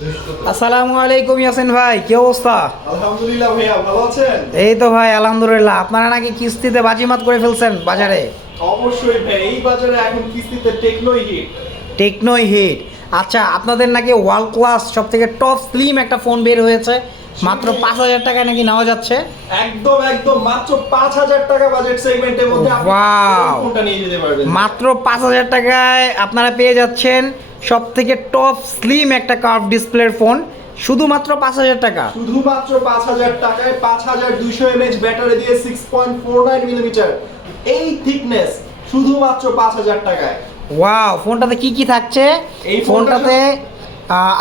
আসসালামু আলাইকুম ইয়াসিন ভাই, কি অবস্থা? আলহামদুলিল্লাহ ভাইয়া, ভালো আছেন? এই তো ভাই আলহামদুলিল্লাহ। আপনারা নাকি কিস্তিতে বাজিমাত করে ফেলছেন বাজারে? অবশ্যই ভাই, এই বাজারে এখন কিস্তিতে টেকনোই হিট। টেকনোই হিট। আচ্ছা, আপনাদের নাকি ওয়ার্ল্ড ক্লাস সব থেকে টপ স্লিম একটা ফোন বের হয়েছে, মাত্র 5,000 টাকায় নাকি নেওয়া যাচ্ছে। একদম একদম মাত্র 5,000 টাকা বাজেট সেগমেন্টের মধ্যে আপনি Wow! ফোনটা নিয়ে যেতে পারবেন। মাত্র 5,000 টাকায় আপনারা পেয়ে যাচ্ছেন সব থেকে টপ স্লিম একটা কার্ভ ডিসপ্লের ফোন, শুধুমাত্র 5,000 টাকা। শুধুমাত্র 5,000 টাকায় 5200 mAh ব্যাটারি দিয়ে 6.49 মিলিমিটার এই থিকনেস, শুধুমাত্র 5,000 টাকায়। ওয়াও, ফোনটাতে কি কি থাকছে? এই ফোনটাতে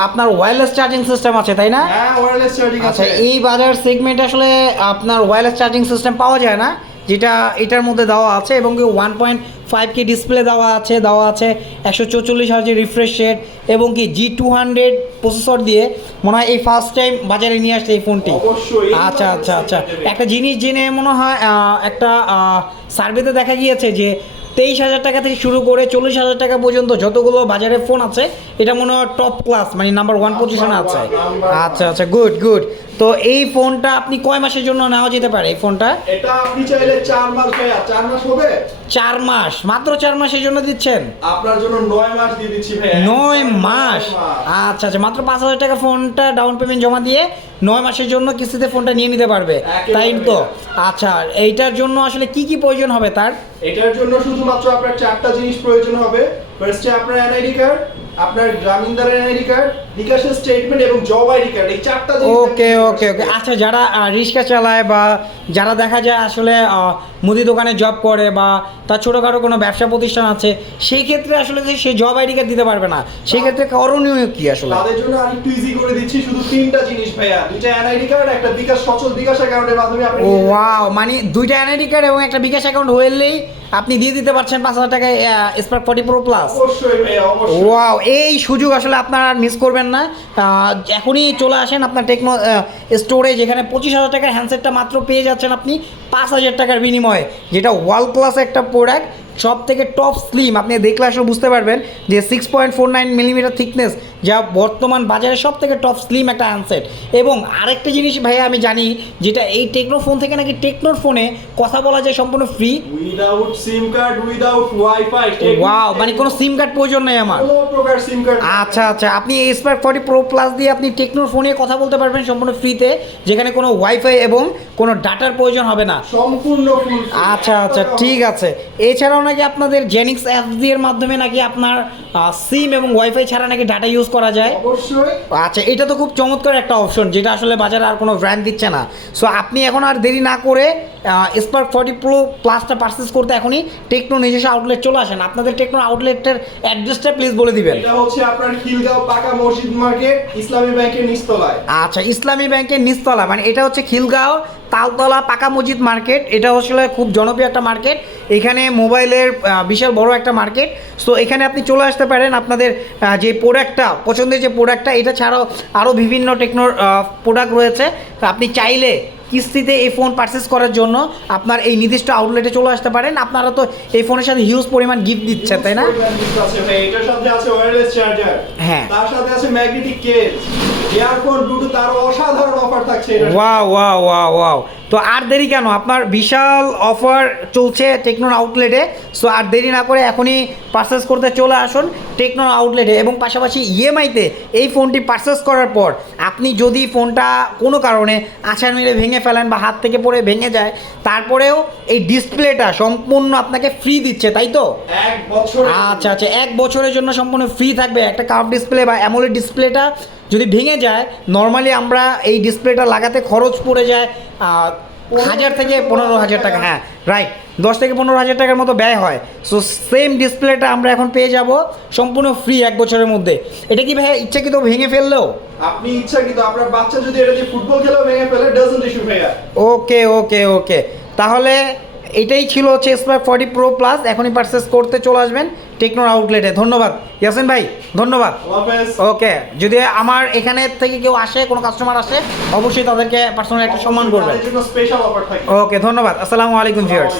আপনার ওয়্যারলেস চার্জিং সিস্টেম আছে, তাই না? হ্যাঁ, ওয়্যারলেস চার্জিং আচ্ছা, আছে। এই বাজার সেগমেন্টে আসলে আপনার ওয়্যারলেস চার্জিং সিস্টেম পাওয়া যায় না, যেটা এটার মধ্যে দেওয়া আছে। এবং কি 1.5K ডিসপ্লে দেওয়া আছে 144 হার্জের রিফ্রেশ রেট, এবং কি G200 প্রসেসর দিয়ে মনে হয় এই ফার্স্ট টাইম বাজারে নিয়ে আসছে এই ফোনটি। অবশ্যই। আচ্ছা আচ্ছা আচ্ছা, একটা জিনিস জেনে মনে হয় একটা সার্ভেতে দেখা গিয়েছে যে 23,000 টাকা থেকে শুরু করে 40,000 টাকা পর্যন্ত যতগুলো বাজারে ফোন আছে, এটা মনে হয় টপ ক্লাস, মানে নাম্বার 1 পজিশনে আছে। আচ্ছা আচ্ছা, গুড গুড। তো এই ফোনটা আপনি কয় মাসের জন্য নেওয়া যেতে পারে এই ফোনটা? এটা আপনি চাইলে 4 মাস ভাইয়া, 4 মাস হবে? 4 মাস, মাত্র 4 মাসের জন্য দিচ্ছেন? আপনার জন্য 9 মাস দিয়ে দিচ্ছি ভাইয়া। 9 মাস? আচ্ছা আচ্ছা, মাত্র 5,000 টাকা ফোনটা ডাউন পেমেন্ট জমা দিয়ে 9 মাসের জন্য কিস্তিতে ফোনটা নিয়ে নিতে পারবে, তাই তো? আচ্ছা, এইটার জন্য আসলে কি কি প্রয়োজন হবে তার? এটার জন্য শুধুমাত্র আপনার 4টা জিনিস প্রয়োজন হবে। ফার্স্টে আপনার এনআইডি কার্ড, আপনার গ্রামীণদার এনআইডি কার্ড, বিকাশের স্টেটমেন্ট এবং জব আইডি কার্ড, এই 4টা জিনিস। ওকে ওকে ওকে। আচ্ছা, যারা রিক্সা চালায় বা যারা দেখা যায় আসলে মুদি দোকানে জব করে বা তার ছোটোখাটো কোনো ব্যবসা প্রতিষ্ঠান আছে, সেই ক্ষেত্রে আসলে যে সে জব আইডি কার্ড দিতে পারবে না, সেই ক্ষেত্রে করণীয় কি আসলে? তাদের জন্য আরেকটু ইজি করে দিচ্ছি, শুধু 3টা জিনিস ভাইয়া। 2টা এনআইডি কার্ড, একটা বিকাশ সচল বিকাশ অ্যাকাউন্টের মাধ্যমে আপনি ও ওয়াও, মানে 2টা এনআইডি কার্ড এবং একটা বিকাশ অ্যাকাউন্ট হলেই আপনি দিয়ে দিতে পারছেন 5,000 টাকায় স্পার্ক 40 প্রো প্লাস। অবশ্যই ভাইয়া, অবশ্যই। ওয়াও, এই সুযোগ আসলে আপনারা আর মিস করবেন না। এখনই চলে আসেন আপনার টেকনো স্টোরে, যেখানে 25,000 টাকার হ্যান্ডসেটটা মাত্র পেয়ে যাচ্ছেন আপনি 5,000 টাকার বিনিময়ে, যেটা ওয়ার্ল্ড ক্লাস একটা প্রোডাক্ট, সব থেকে টপ স্লিম। আপনি দেখলে আসলে বুঝতে পারবেন যে 6.49 মিলিমিটার থিকনেস, যা বর্তমান বাজারে সব থেকে টপ স্লিম একটা হ্যান্ডসেট। এবং আরেকটা জিনিস ভাইয়া আমি জানি, যেটা এই টেকনো ফোন থেকে নাকি টেকনোর ফোনে কথা বলা যায় সম্পূর্ণ ফ্রি, উইদাউট সিম কার্ড, উইদাউট ওয়াইফাই। ওয়াও, মানে কোনো সিম কার্ড প্রয়োজন নেই আমার। কোনো প্রকার সিম কার্ড। আচ্ছা আচ্ছা, আপনি এই স্পার্ক 40 প্রো প্লাস দিয়ে আপনি টেকনোর ফোনে কথা বলতে পারবেন সম্পূর্ণ ফ্রিতে, যেখানে কোনো ওয়াইফাই এবং কোনো ডাটার প্রয়োজন হবে না, সম্পূর্ণ ফুল। আচ্ছা আচ্ছা, ঠিক আছে। এছাড়াও নাকি আপনাদের জেনিক্স অ্যাপস এর মাধ্যমে নাকি আপনার সিম এবং ওয়াইফাই ছাড়া নাকি ডাটা ইউজ করা যায়। অবশ্যই। আচ্ছা, এটা তো খুব চমৎকার একটা অপশন, যেটা আসলে বাজারে আর কোনো ব্র্যান্ড দিচ্ছে না। সো আপনি এখন আর দেরি না করে স্পার্ক 40 প্রো প্লাসটা পারচেস করতে এখনই টেকনো নিজস্ব আউটলেট চলে আসেন। আপনাদের টেকনো আউটলেটের অ্যাড্রেসটা প্লিজ বলে দিবেন। এটা হচ্ছে আপনার খিলগাঁও পাকা মসজিদ মার্কেট, ইসলামী ব্যাংকের নিচতলায়। আচ্ছা, ইসলামী ব্যাংকের নিচতলা, মানে এটা হচ্ছে খিলগাঁও তালতলা পাকা মসজিদ মার্কেট। এটা আসলে খুব জনপ্রিয় একটা মার্কেট, এখানে মোবাইলের বিশাল বড় একটা মার্কেট। সো এখানে আপনি চলে আসতে পারেন আপনাদের যে প্রোডাক্টটা পছন্দের, যে প্রোডাক্টটা, এটা ছাড়াও আরও বিভিন্ন টেকনোর প্রোডাক্ট রয়েছে। তো আপনি চাইলে কিস্তিতে এই ফোন পারচেস করার জন্য আপনার এই নির্দিষ্ট আউটলেটে চলে আসতে পারেন। আপনারা তো এই ফোনের সাথে হিউজ পরিমাণ গিফট দিচ্ছে, তাই না? আছে ভাই, এটার সাথে আছে ওয়্যারলেস চার্জার, হ্যাঁ, তার সাথে আছে ম্যাগনেটিক কেস, ইয়ারফোন, ব্লুটুথ, তার অসাধারণ অফার থাকছে এটা। Wow wow wow wow. তো আর দেরি কেন, আপনার বিশাল অফার চলছে টেকনোর আউটলেটে। সো আর দেরি না করে এখনই পারচেস করতে চলে আসুন টেকনোর আউটলেটে। এবং পাশাপাশি ইএমআইতে এই ফোনটি পারচেস করার পর আপনি যদি ফোনটা কোনো কারণে আছাড় মেরে ভেঙে ফেলেন বা হাত থেকে পড়ে ভেঙে যায়, তারপরেও এই ডিসপ্লেটা সম্পূর্ণ আপনাকে ফ্রি দিচ্ছে, তাই তো? 1 বছর। আচ্ছা আচ্ছা, 1 বছরের জন্য সম্পূর্ণ ফ্রি থাকবে। একটা কার্ভ ডিসপ্লে বা অ্যামোলেড ডিসপ্লেটা যদি ভেঙে যায়, নর্মালি আমরা এই ডিসপ্লেটা লাগাতে খরচ পড়ে যায় 1,000 থেকে 15,000 টাকা। হ্যাঁ রাইট, 10 থেকে 15,000 টাকার মতো ব্যয় হয়। সো সেম ডিসপ্লেটা আমরা এখন পেয়ে যাব সম্পূর্ণ ফ্রি 1 বছরের মধ্যে। এটা কি ভাই ইচ্ছাকৃত ভেঙে ফেললেও? আপনি ইচ্ছাকৃত, আপনার বাচ্চা যদি এটা দিয়ে ফুটবল খেলেও ভেঙে ফেলে, ডাজন্ট ইস্যু ভাইয়া। ওকে ওকে ওকে, তাহলে এটাই ছিল হচ্ছে স্পার্ক 40 প্রো প্লাস। এখনই পারচেস করতে চলে আসবেন টেকনোর আউটলেটে। ধন্যবাদ ইয়াসিন ভাই, ধন্যবাদ। ওকে, যদি আমার এখানে থেকে কেউ আসে, কোনো কাস্টমার আসে, অবশ্যই তাদেরকে পার্সোনাল একটা সম্মান করবেন। স্পেশাল অফার থাকবে। ওকে, ধন্যবাদ। আসসালামু আলাইকুম ভিউয়ার্স।